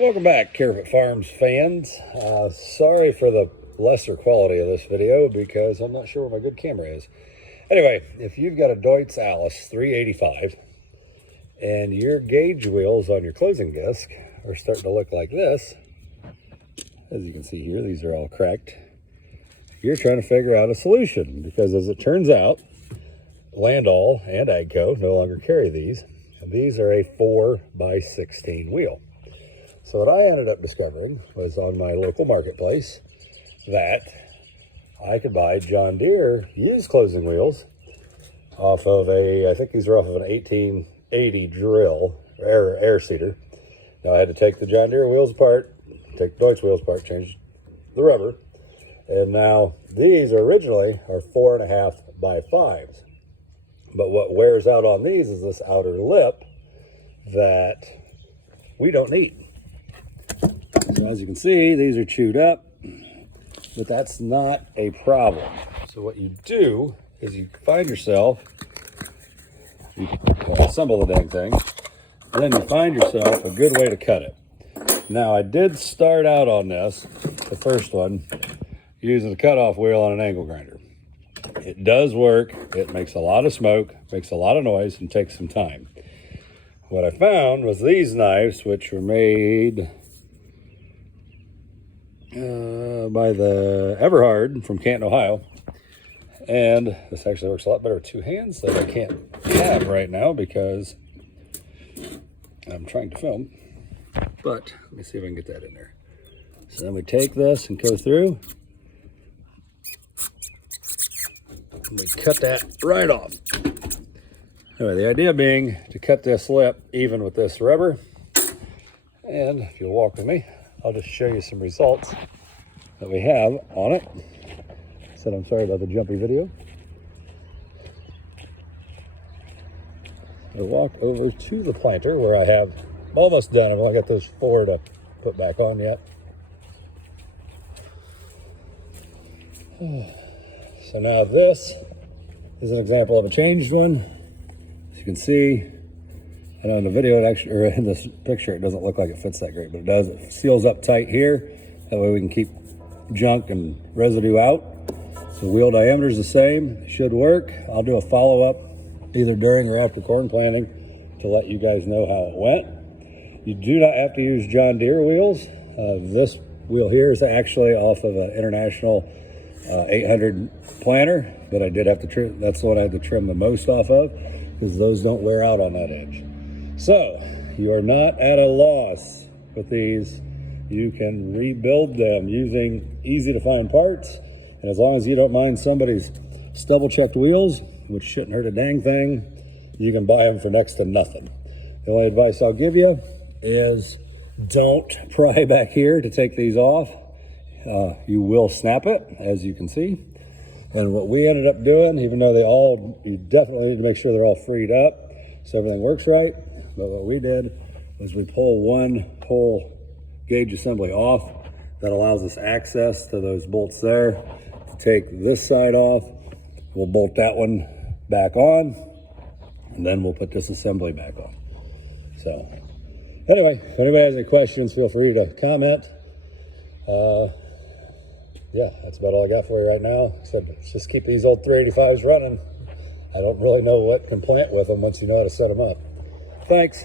Welcome back, Carefit Farms fans. Sorry for the lesser quality of this video because I'm not sure where my good camera is. Anyway, if you've got a Deutz Allis 385 and your gauge wheels on your closing disc are starting to look like this, as you can see here, these are all cracked. You're trying to figure out a solution because, as it turns out, Landall and Agco no longer carry these, and these are a 4x16 wheel. So what I ended up discovering was on my local marketplace that I could buy John Deere used closing wheels off of I think these are off of an 1880 drill, air seeder. Now I had to take the John Deere wheels apart, take the Deutz wheels apart, change the rubber, and now these originally are 4.5x5s. But what wears out on these is this outer lip that we don't need. So as you can see, these are chewed up, but that's not a problem. So what you do is you find yourself, you assemble the dang thing, and then you find yourself a good way to cut it. Now I did start out on this, the first one, using a cutoff wheel on an angle grinder. It does work. It makes a lot of smoke, makes a lot of noise, and takes some time. What I found was these knives, which were made by the Everhard from Canton, Ohio. And this actually works a lot better with two hands that I can't have right now because I'm trying to film. But let me see if I can get that in there. So then we take this and go through. And we cut that right off. Anyway, the idea being to cut this lip even with this rubber. And if you'll walk with me, I'll just show you some results that we have on it. Said I'm sorry about the jumpy video. I walk over to the planter where I have almost done. I've only got those 4 to put back on yet. So now this is an example of a changed one. As you can see, I know in the video, it actually, or in this picture, it doesn't look like it fits that great, but it does. It seals up tight here. That way we can keep junk and residue out. The wheel diameter is the same. It should work. I'll do a follow-up either during or after corn planting to let you guys know how it went. You do not have to use John Deere wheels. This wheel here is actually off of an International 800 planter, but I did have to trim. That's the one I had to trim the most off of because those don't wear out on that edge. So you are not at a loss with these. You can rebuild them using easy to find parts. And as long as you don't mind somebody's stubble checked wheels, which shouldn't hurt a dang thing, you can buy them for next to nothing. The only advice I'll give you is don't pry back here to take these off. You will snap it, as you can see. And what we ended up doing, even though you definitely need to make sure they're all freed up so everything works right. But what we did was we pull one whole gauge assembly off. That allows us access to those bolts there. To take this side off, we'll bolt that one back on, and then we'll put this assembly back on. So anyway, if anybody has any questions, feel free to comment. Yeah, that's about all I got for you right now. So just keep these old 385s running. I don't really know what can plant with them once you know how to set them up. Thanks.